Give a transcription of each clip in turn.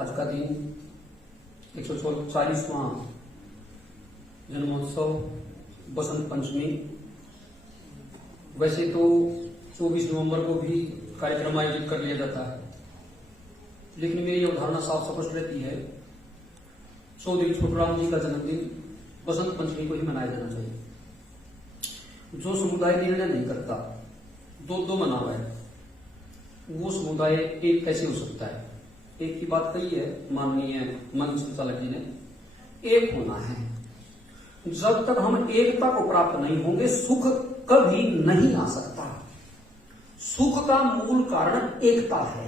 आज का दिन 140वां जन्मोत्सव बसंत पंचमी। वैसे तो 24 नवंबर को भी कार्यक्रम आयोजित कर लिया जाता है, लेकिन मेरी अवधारणा साफ स्पष्ट रहती है, चौधरी छोटूराम जी का जन्मदिन बसंत पंचमी को ही मनाया जाना चाहिए। जो समुदाय निर्णय नहीं करता, दो मनावा है, वो समुदाय एक कैसे हो सकता है? एक की बात कही है माननीय मंच संचालक जी ने, एक होना है। जब तक हम एकता को प्राप्त नहीं होंगे, सुख कभी नहीं आ सकता। सुख का मूल कारण एकता है।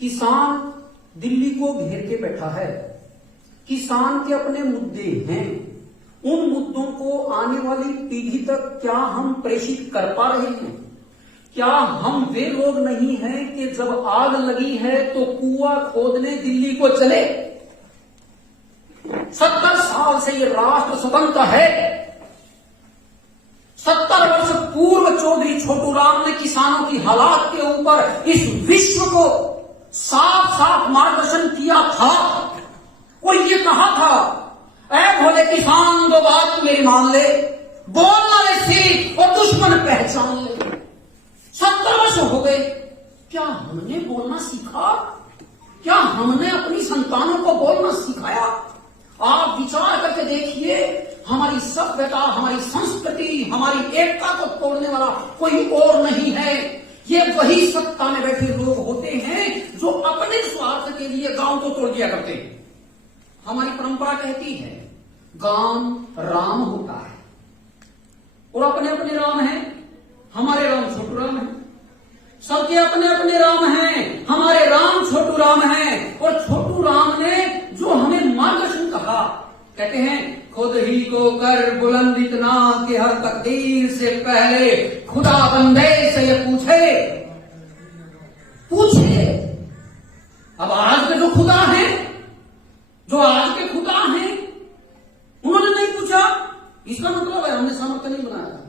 किसान दिल्ली को घेर के बैठा है, किसान के अपने मुद्दे हैं। उन मुद्दों को आने वाली पीढ़ी तक क्या हम प्रेषित कर पा रहे हैं? क्या हम वे लोग नहीं हैं कि जब आग लगी है तो कुआं खोदने दिल्ली को चले? 70 साल से ये राष्ट्र स्वतंत्र है। 70 वर्ष पूर्व चौधरी छोटूराम ने किसानों की हालात के ऊपर इस विश्व को साफ साफ मार्गदर्शन किया था। वो ये कहा था, ऐ भोले किसान दो बात मेरी मान ले, बोलना रे सीख और दुश्मन पहचान ले। 70 वर्ष हो गए, क्या हमने बोलना सीखा? क्या हमने अपनी संतानों को बोलना सिखाया? आप विचार करके देखिए, हमारी सभ्यता, हमारी संस्कृति, हमारी एकता को तोड़ने वाला कोई और नहीं है। ये वही सत्ता में बैठे लोग होते हैं जो अपने स्वार्थ के लिए गांव को तोड़ दिया करते हैं। हमारी परंपरा कहती है गांव राम होता है, और अपने अपने राम हैं। हमारे राम छोटूराम हैं, सबके अपने अपने राम हैं। हमारे राम छोटूराम हैं, और छोटूराम ने जो हमें मार्गदर्शन कहा, कहते हैं खुद ही को कर बुलंद इतना कि हर तकदीर से पहले खुदा बंदे से ये पूछे। अब आज के जो खुदा हैं, जो आज के खुदा हैं, उन्होंने नहीं पूछा। इसका मतलब है हमने सामर्थ्य नहीं बनाया था,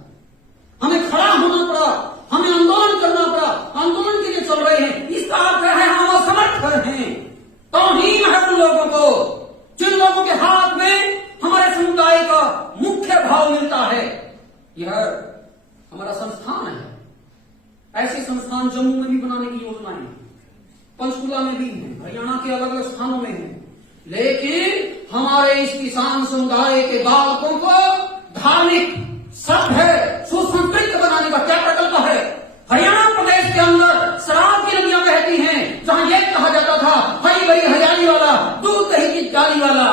हमें खड़ा होना पड़ा, हमें आंदोलन करना पड़ा, आंदोलन के लिए चल रहे हैं। इसका अर्थ है हम असमर्थ हैं। तौहीन है उन लोगों को जिन लोगों के हाथ में हमारे समुदाय का मुख्य भाव मिलता है। यह हमारा संस्थान है। ऐसे संस्थान जम्मू में भी बनाने की योजना है, पंचकुला में भी है, हरियाणा के अलग अलग स्थानों में है। लेकिन हमारे इस किसान समुदाय के बालकों को धार्मिक, सभ्य, सुसंस्कृत बनाने का क्या प्रकल्प है? हरियाणा प्रदेश के अंदर शराब की नदियां बहती हैं, जहां यह कहा जाता था हरी भरी हरियाली वाला, दूध दही की डाली वाला।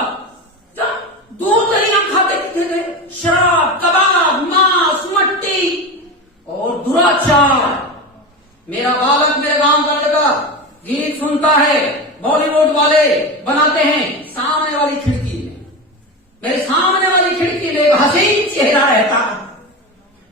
दूध दही हम खाते पीते थे, शराब, कबाब, मांस, मट्टी और दुराचार। मेरा बालक मेरे गांव का लड़का गीत सुनता है, बॉलीवुड वाले बनाते हैं सामने वाली खिड़की में, मेरे सामने वाली खिड़की में एक हसीन चेहरा रहता।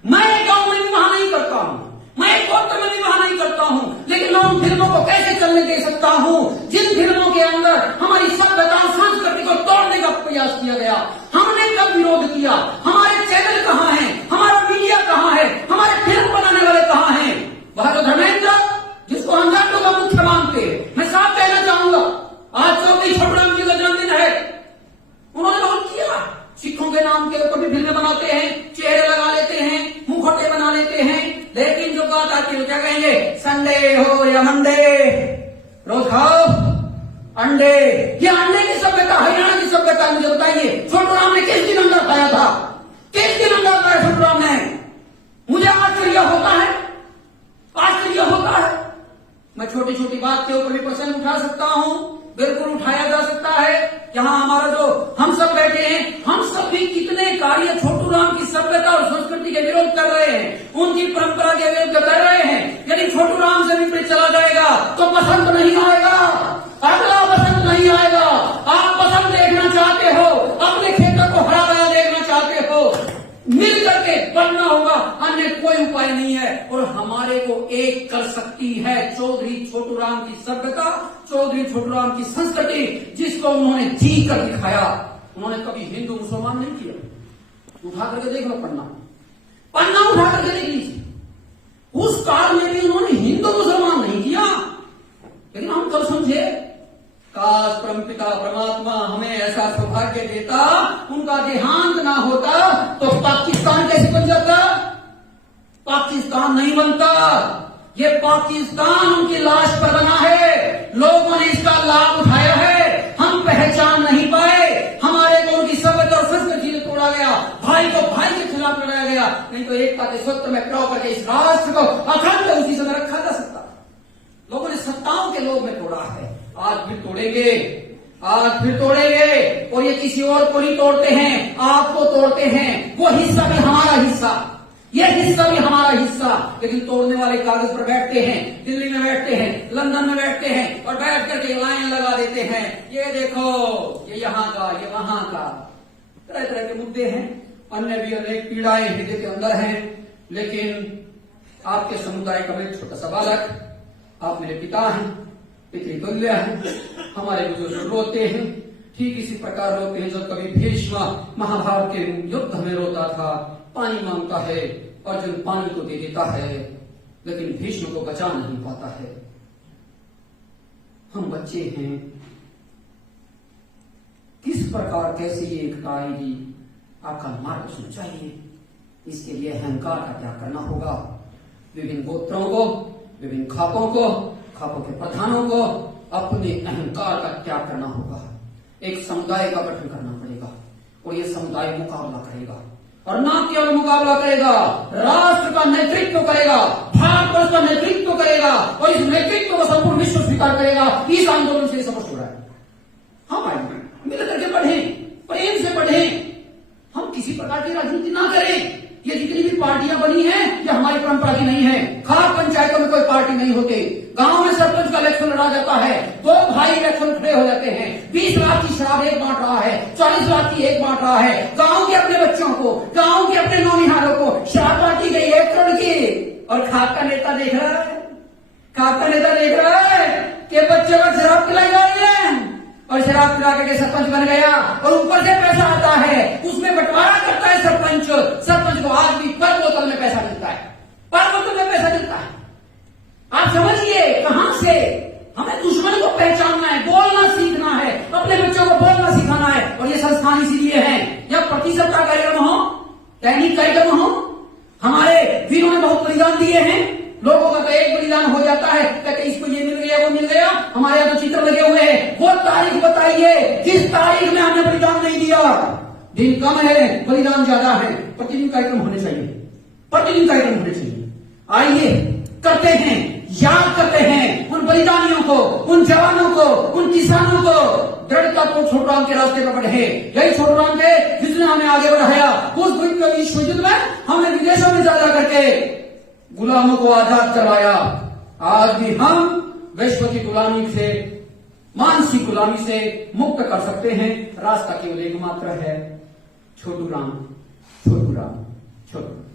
मैं गांव में भी वहां नहीं करता हूं, मैं गोत्र में भी वहां नहीं करता हूं, लेकिन मैं उन फिल्मों को कैसे चलने दे सकता हूं जिन फिल्मों के अंदर हमारी सभ्यता, संस्कृति को तोड़ने का प्रयास किया गया? हमने कब विरोध किया? हमारे चैनल कहां है? हमारा मीडिया कहां है? हमारे फिल्म बनाने वाले कहां हैं? वह जो धर्मेंद्र, जिसको हम जाटों का मुख्य मानते हैं, मैं साफ कहना चाहूंगा, आज चौधरी छोटूराम जी का जन्मदिन है। उन्होंने बहुत किया, सिखों के नाम के ऊपर भी फिल्में बनाते हैं, चेहरे लगा लेते हैं, मुखौटे बना लेते हैं। लेकिन जो बात आती है क्या कहेंगे? संडे हो या मंडे, रोज खाओ अंडे। ये अंडे की सभ्यता, हरियाणा की सभ्यता, मुझे बताइए छोटूराम ने किस दिन अंडा खाया था? किस दिन अंडा खाया छोटूराम ने? मुझे आश्चर्य होता है, आश्चर्य होता है। मैं छोटी छोटी बात के ऊपर भी प्रश्न उठा सकता हूं, बिल्कुल उठाया जा सकता है। यहाँ हमारा जो हम सब बैठे हैं, हम सब भी कितने कार्य छोटूराम की सभ्यता और संस्कृति के विरोध कर रहे हैं, उनकी परंपरा के विरोध कर रहे हैं। यदि छोटूराम से विपरीत चला जाएगा तो पसंद नहीं आएगा, अगला पसंद नहीं आएगा। आप पसंद देखना चाहते हो, अपने क्षेत्र को हरा भरा देखना चाहते हो, मिल करके बनना होगा, अन्य कोई उपाय नहीं है। और हमारे को एक कर सकती है चौधरी छोटूराम की सभ्यता, चौधरी छोटूराम की संस्कृति, जिसको उन्होंने जी कर दिखाया। उन्होंने कभी हिंदू मुसलमान नहीं किया। उठा करके देख लो पन्ना उठा करके देख लीजिए। उस काल में भी उन्होंने हिंदू मुसलमान नहीं किया। लेकिन हम कल समझे ऐसा सौभाग्य देता, उनका देहांत ना होता तो पाकिस्तान कैसे बन जाता? पाकिस्तान नहीं बनता। ये पाकिस्तान उनकी लाश पर बना है। लोगों ने इसका लाभ उठाया है, हम पहचान नहीं पाए। हमारे को उनकी सभ्यता और संस्कृति से तोड़ा गया, भाई को भाई के खिलाफ लड़ाया गया। नहीं तो एकता के सूत्र में प्रो करके इस राष्ट्र को अखंड उसी समय रखा जा सकता। लोगों ने सत्ताओं के लोभ में तोड़ा है, आज फिर तोड़ेंगे, आज फिर तोड़ेंगे। और ये किसी और को नहीं तोड़ते हैं, आपको तोड़ते हैं। वो हिस्सा भी हमारा हिस्सा, ये हिस्सा भी हमारा हिस्सा। लेकिन तोड़ने वाले कागज पर बैठते हैं, दिल्ली में बैठते हैं, लंदन में बैठते हैं और बैठ करके लाइन लगा देते हैं। ये देखो, ये यहाँ का, ये वहां का, तरह तरह के मुद्दे हैं। अन्य भी अनेक पीड़ाएं हृदय के अंदर हैं। लेकिन आपके समुदाय का मैं छोटा सा बालक, आप मेरे पिता हैं, पितृतुल्य हैं। हमारे बुजुर्ग रोते हैं, ठीक इसी प्रकार रोते हैं जब कभी भीष्म महाभारत के युद्ध में रोता था। पानी मांगता है, अर्जुन पानी को दे देता है, लेकिन भीष्म को बचा नहीं पाता है। हम बच्चे हैं, किस प्रकार कैसे ये एकता आएगी? आपका मार्गदर्शन चाहिए। इसके लिए अहंकार का त्याग करना होगा। विभिन्न गोत्रों को, विभिन्न खापों को, खापों के प्रधानों को अपने अहंकार का त्याग करना होगा। एक समुदाय का गठन करना पड़ेगा और ये समुदाय मुकाबला करेगा। और न केवल मुकाबला करेगा, राष्ट्र का नेतृत्व करेगा, भारतवर्ष का नेतृत्व करेगा और इस नेतृत्व को संपूर्ण विश्व स्वीकार करेगा। इस आंदोलन से स्पष्ट हो रहा है। हम आए मिल करके बढ़े, प्रेम से बढ़े। हम किसी प्रकार की राजनीति ना करें। ये जितनी भी पार्टियां बनी हैं, ये हमारी परंपरा की नहीं है। खास पंचायतों में कोई पार्टी नहीं होती। गांव में सरपंच का इलेक्शन लड़ा जाता है, दो भाई इलेक्शन खड़े हो जाते हैं। 20 लाख की शराब एक बांट रहा है, 40 लाख की एक बांट रहा है। गांव के अपने बच्चों को, गांव के अपने नौनिहालों को शराब बांटी गई 1 करोड़ की। और खाप का नेता देख रहा है, खाप का नेता देख रहा है कि बच्चों को शराब पिलाई जा रही है और शराब पिला करके सरपंच बन गया और ऊपर से पैसा आता है, उसमें बंटवारा करता है सरपंच। सरपंच को आज भी पर बोतल में पैसा मिलता है, पर बोतल में पैसा मिलता है। आप समझिए कहां से हमें दुश्मन को पहचानना है, बोलना सीखना है, अपने बच्चों को बोलना सिखाना है। और ये संस्थान इसीलिए है, जब प्रतिशत का कार्यक्रम हो, दैनिक कार्यक्रम हो, हमारे वीरों ने बहुत बलिदान दिए हैं। लोगों का तो एक बलिदान हो जाता है, कहते इसको ये मिल गया, वो मिल गया। हमारे यहाँ तो चित्र लगे हुए हैं, वो तारीख बताइए किस तारीख में हमने बलिदान नहीं दिया। दिन कम है, बलिदान ज्यादा है। प्रतिदिन कार्यक्रम होने चाहिए, प्रतिदिन कार्यक्रम होने चाहिए। आइए करते हैं, याद करते हैं उन बलिदानियों को, उन जवानों को, उन किसानों को। दृढ़ता को छोटूराम के रास्ते पर बढ़े। यही छोटूराम थे जिसने हमें आगे बढ़ाया। उस विश्व युद्ध में हमने विदेशों में जा करके गुलामों को आजाद करवाया। आज भी हम विश्व की गुलामी से, मानसिक गुलामी से मुक्त कर सकते हैं। रास्ता केवल एक मात्र है, छोटूराम, छोटूराम, छोटूराम।